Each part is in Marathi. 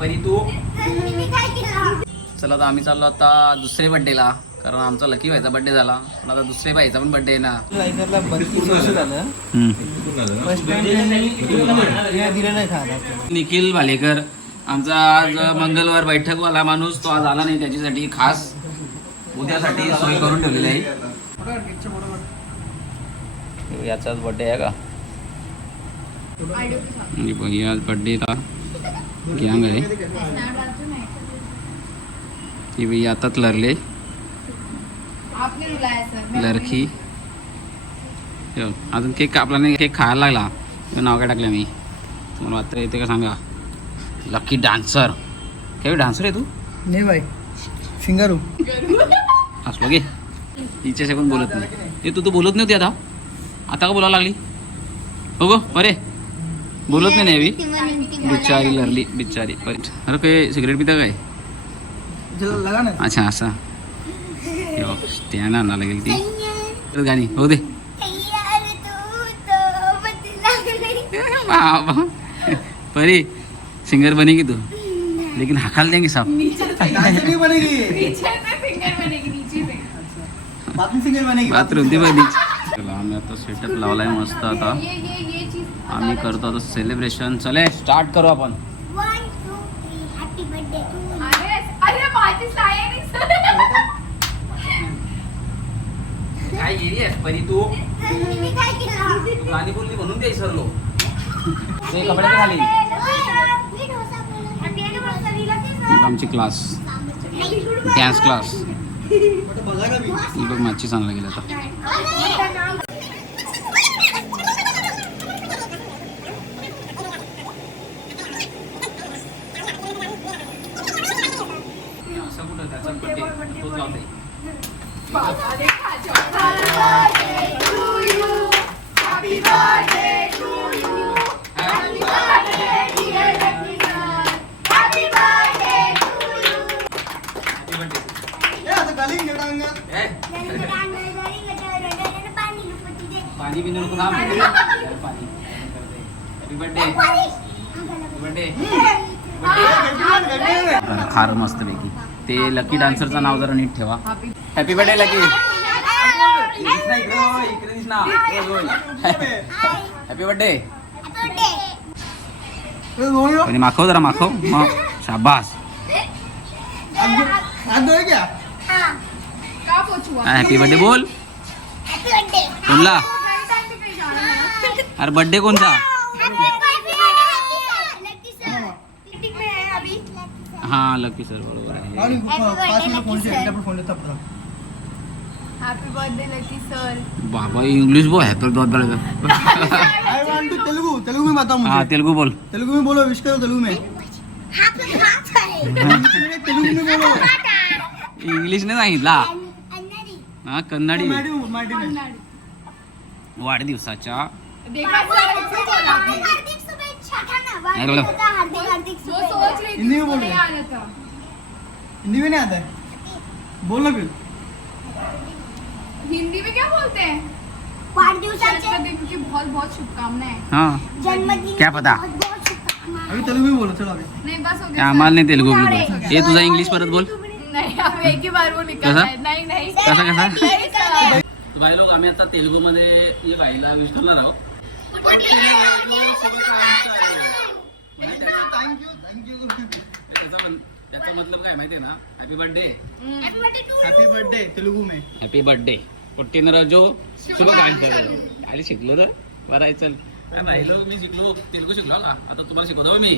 परी तू? चला आता आम्ही चाललो आता दुसरे बड्डेला कारण आमचा लकी व्हायचा बड्डे झाला. पण आता दुसरे भाईचा पण बड्डे आहे ना निखिल भालेकर. आमचा आज मंगळवार बैठकवाला माणूस. तो आज आला नाही त्याच्यासाठी खास. उद्यासाठी सोय करून ठेवलेली आहे. याचाच बड्डे आहे का? आज बड्डेला गँग आहे. ही बाई आताच लरले. लरखी. अजून केक कापला नाही केक खायला लागला. नाव काय टाकलं मी? तुम्हाला मात्र येते का सांगा? लकी डान्सर काय डान्सर आहे तू? नाही बाई. सिंगर. हूँ असलो गे हिच्याशी पण बोलत नाही. ते तू तू बोलत नव्हती आता? आता का बोलायला लागली? हो गो अरे. बोलत नाही नेहमी बिचारी लरली बिचारी परी अरे काय सिगरेट पिता काय लगा ना अच्छा असं स्टँड आणा लागेल ती तर गाणी हो दे बाबा परी सिंगर बनेगी तू लेकिन हकाल देंगे सब डांसर नहीं बनेगी बाथरूम सिंगर बनेगी बाथरूम ती बघ चला आम्ही आता सेटअप लावलाय मस्त आता आम्ही करतो आता सेलिब्रेशन चले स्टार्ट करू आपण. काय गेली आहेस परी तू? तू गाणी बोलली म्हणून ते विसरलो. ते कपड्यात खाली आमची क्लास डान्स क्लास बघा का मी. बघ मागची चांगला गेला आता असं कुठं त्याचा birthday, तोच लावते. Happy birthday. ए, आता गाली घेऊन टांगा. ए, पाणी पिणं नको ना पाणी हॅपी बर्थडे बर्थडे फार मस्त पैकी ते लकी डान्सरचं नाव जरा नीट ठेवा. Happy birthday Lucky happy birthday माखव जरा माखव मग शाबास. हॅपी बर्थडे बोल. कोणला? अरे बर्थडे कोणता? हा लकी सर बरोबर आहे. Happy birthday Lucky sir. बाबा इंग्लिश बोल happy birthday I want to Telugu Telugu में बताओ हाँ मुझे तेलुगु बोल. तेलुगु में बोलो विश करो तेलुगु में. तेलुगु में बोलो इंग्लिश नाही सांगितला. हा कन्नडी. में मराठी में वाढदिवसाच्या वो सोच रही हिंदी में बोल नहीं रहे। हिंदी में नहीं आता है बोलना फिर हिंदी में क्या बोलते हैं बहुत बहुत शुभकामनाएं हा जन्मदिन क्या पता? बहुत बहुत शुभकामनाएं. अभी तेलुगु में बोलो चलो अभी नहीं बस हो गया आम्हाला नाही तेलुगु बोल ये तुझा इंग्लिश परत बोल नहीं अब एक ही बार वो निकल कसा? है नहीं नहीं कसा कसा। भाई लोक आम्ही आता तेलुगु मध्ये ये बाईला विश करणार आहोत थैंक यू थैंक यू त्याचा पण- त्याचा मतलब काय माहितीये ना happy birthday happy birthday Telugu में हॅपी बर्थडे आली शिकलो तर बरं आहे चल. काय राहिलो मी शिकलो. तेलुगू शिकलो ना आता तुम्हाला शिकवतो मी.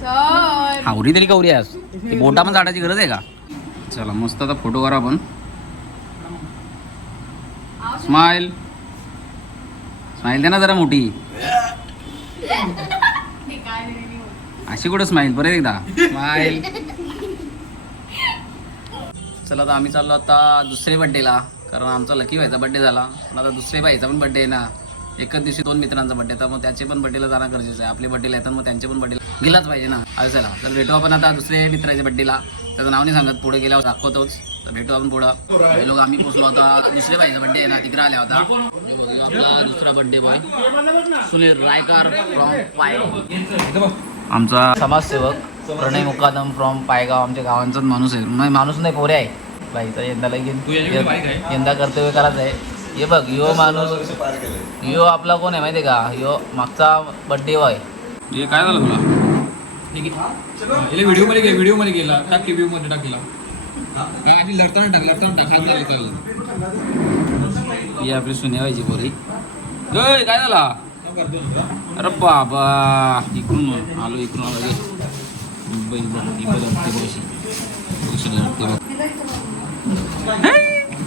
सर. हावरी तरी कवरी आज? ती बोटा पण झाडाची गरज आहे का? चला मस्त आता फोटो करा आपण. स्माइल. स्माइल दे ना जरा मोठी. अशी कुठं स्माइल परत एकदा. स्माइल चला आता आम्ही चाललो आता दुसरे बड्डेला कारण आमचा लकी व्हायचा बड्डे झाला. पण आता दुसरे भाईचा पण बड्डे आहे ना. एकच दिवशी दोन मित्रांचा बड्डे तर मग त्याचे पण बड्डेला जाणं गरजेचं आहे. आपल्या बड्डेला येतात मग त्यांचे पण बड्डेला गेलाच पाहिजे ना. आज चला तर भेटू आपण आता दुसऱ्या मित्राच्या बड्डेला त्याचं नाव नाही सांगत. पुढे गेल्यावर दाखवतोच. तर भेटू आपण पुढं. हे लोक आम्ही पोचलो होता दुसऱ्या भाईचा बड्डे आहे ना. तिकडे आल्या होता. आपला दुसरा birthday boy Sunil Raikar from पाय आमचा समाजसेवक प्रणय मुकादम फ्रॉम पायगाव आमच्या गावांचाच माणूस आहे. नाही माणूस नाही पोरे आहे. बाईचा यंदा लगीन यंदा कर्तव्य करायचं आहे. हे बघ यो माणूस यो आपला कोण आहे माहिती आहे का? यो मागचा बड्डे आहे हे काय झालं तुला? व्हिडिओमध्ये व्हिडिओमध्ये गेला टाक टीव्ही मध्ये टाकला आणि लढताना टाक लढताना टाक. हात झाले चाललं. ही? आपली सुन्यावायची पोरी. ओय काय झाला? अरे बाबा इकडून आलो इकडून आलो. मुंबई बघ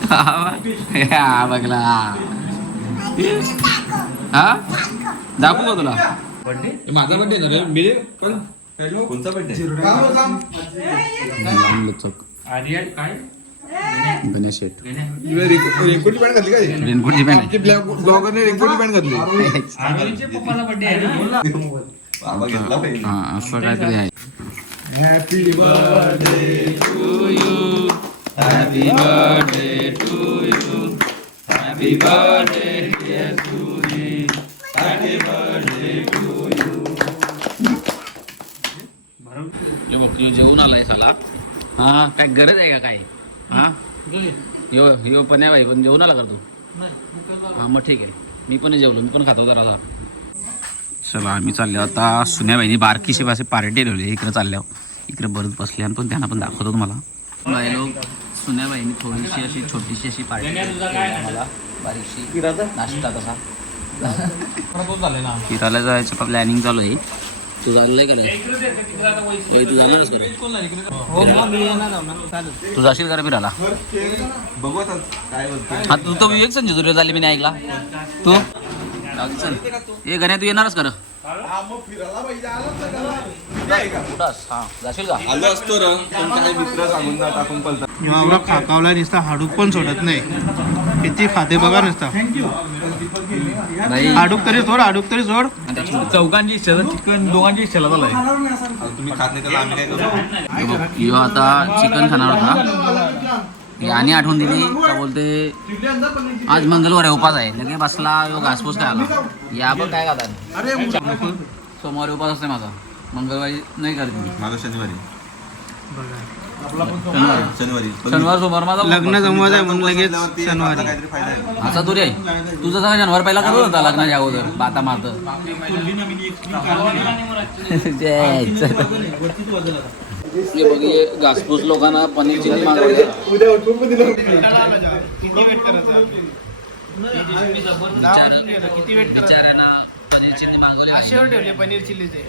लढते हा बघला. हा? दाखवू का तुला? हे माझा बर्थडे झाला मी पण कोणचा बड्डे? आर्यन काय? गणेश शेठ रेनकोटची पॅन्ट घातली काय रेनकोटची पॅन्ट आहे. ब्लॉगरने रेनकोटची पॅन्ट घातली. बर्थडे हा असं काहीतरी आहे. Happy Happy birthday to you. Happy birthday, dear Suni. Happy birthday to you. यो यो जेवून आलाय साला हा. काय गरज आहे का काय हा यो यो पण आहे बाई पण जेवून आला कर तू? हा मग ठीक आहे. मी पण जेवलो मी पण खातो जरा चला आम्ही चाललो आता. सुन्याबाईनी बारकीशी असे पार्टी ठेवली इकडे चालल्यावर. इकडे बरंच बसले आणि पण त्यांना पण दाखवतो तुम्हाला. बाई लोक सुन्याबाईनी थोडीशी अशी छोटीशी अशी पार्टी मला बारीकशी. नाश्ता कसा? फिरायला जायचं प्लॅनिंग चालू आहे. तू चाललंय का? होय, तू जाणारच का रे? तू जाशील का रे फिरायला? हा तू तर विवेक संजय तुला झाली मी नाही ऐकला. तू? ए गण्या तू येणारच कर कुठास? हा जाशील का? आलो असतो र पण काय मित्र सांगून ना टाकून पलता एवढा खाकावला नुसता हाडूक पण सोडत नाही. किती खाते बघा नुसता. भाई हाडूक तरी सोड हाडूक तरी सोड चौघांची इच्छा चिकन दोघांची इच्छा झालाय. तुम्ही खात नाही त्याला आम्ही यो आता चिकन खाणार होता. याने आठवण दिली का बोलते आज मंगळवार आहे उपास आहे. लगे बसला यो घासपूस काय आला या पण काय खातात? सोमवारी उपास असते माझा. मंगळवारी नाही करत माझा शनिवारी. शनिवारी सोमवार माझा लग्न जमवायचं आहे म्हणून लगेच शनिवारी. काहीतरी फायदा आहे. असा तुरे तू जसा का शनिवार पहिला करत होता लग्नाच्या अगोदर बाता मारत. हे बघ हे घासपूस लोकांना पनीर चिल्ली मागवली पनीर चिल्ली मागवली आशेवर ठेवले पनीर चिल्लीचे.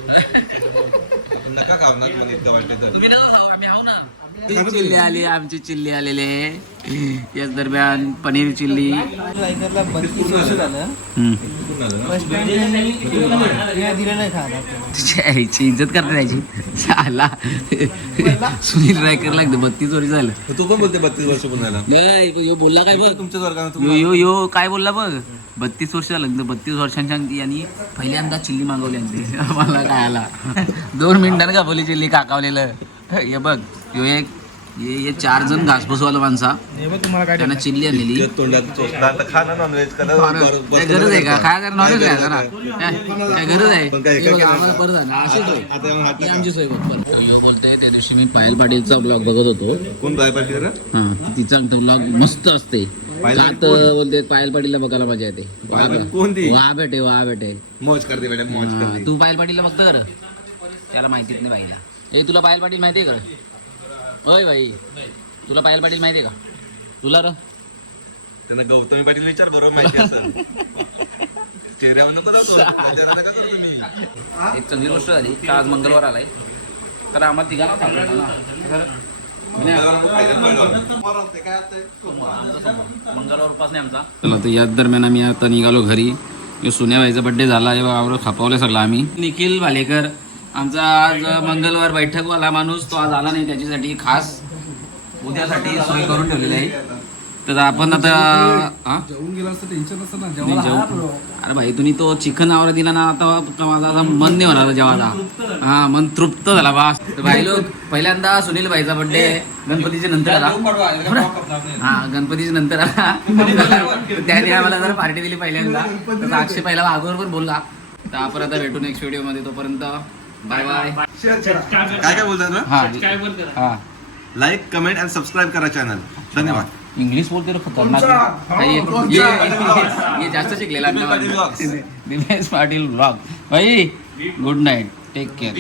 नका खावणार मला इतकं वाटतं तर. तुम्ही नका खाऊ, आम्ही खाऊ ना. चिल्ली आली आमची चिल्ली आलेले. याच दरम्यान पनीर चिल्ली. झालं. तिच्या आईची इज्जत करते त्याची. साला सुनील रायकर लागतं बत्तीस वर्ष झालं. तू पण बोलते बत्तीस वर्ष पण झाला नाही, यो बोलला काय बघ. तुमच्याच वर्गानं यो यो काय बोलला बघ. बत्तीस वर्ष झालं बत्तीस वर्षांच्या यांनी पहिल्यांदा चिल्ली मागवली यांची. मला काय आला दोन मिनिटांनी का बोली चिल्ली काकावलेलं? हे बघ. यो एक हे हे चार जण घासबसवालं माणसा. तुम्हाला काय त्यांना चिल्ली आणलेली. तुझ्या तोंडात चोचला आता खा ना नॉनव्हेज काय गरज आहे का? काय कर नॉलेज आहे का ना काय काय गरज आहे? पण काय- हे बघ, काय- आम्हाला बरं झालं. अशी सोय. आता मग हात ही आमची सोय बघ बरं. यो बोलते त्या दिवशी मी पायल पाटीलचा ब्लॉग बघत होतो. कोण बाय पाटील रे? हा तिचा ब्लॉग मस्त असते. पायल का तर बोलते पायल पाटीलला बघायला मजा येते. पायल पाटील कोण ती? वा बेटे वा बेटे. मौज करते मॅडम मौज हा, करते. तू पायल पाटीलला बघतं कर. त्याला माहितीच नाही बाईला. ए तुला पायल पाटील माहिती आहे का? होय बाई. तुला पायल पाटील माहिती आहे का? तुला र. त्यांना गौतमी पाटील विचार बरोबर माहिती असेल. चेहऱ्यावर नको जातो एक चांगली गोष्ट झाली. का आज मंगळवार आलाय. तर आम्हाला तिघांना ना. मंगळवार उपास नाही आमचा. चला तर याच दरम्यान आम्ही आता निघालो घरी. यो सोन्याबाईचा बड्डे झाला. आवडं खपावलं सगळं आम्ही. निखिल भालेकर आमचा आज मंगळवार बैठकवाला माणूस तो आज आला नाही त्याच्यासाठी खास उद्यासाठी सोय करून ठेवलेली आहे. तर आपण आता हा? नाही, जेवू. अरे भाई तुम्ही तो चिकन आवरा दिला ना आता माझा आता मन नाही होणार जेवायला. हा मन तृप्त झाला बास. तर भाई लोक पहिल्यांदा सुनील भाईचा बर्थडे गणपतीच्या नंतर आला. हा गणपतीच्या नंतर आला. त्याने आम्हाला जरा पार्टी दिली पहिल्यांदा. तर अक्षय पहिला अगोदर पण बोलला. तर आपण आता भेटू नेक्स्ट व्हिडिओमध्ये तोपर्यंत. बाय बाय काय काय बोलतात ना हा. हा. लाईक कमेंट आणि सबस्क्राईब करा चॅनल धन्यवाद. इंग्लिश बोलते रे खतरनाक भाई, ये ये- ये जास्त शिकलेला. दिनेश पाटील ब्लॉग भाई गुड नाईट टेक केअर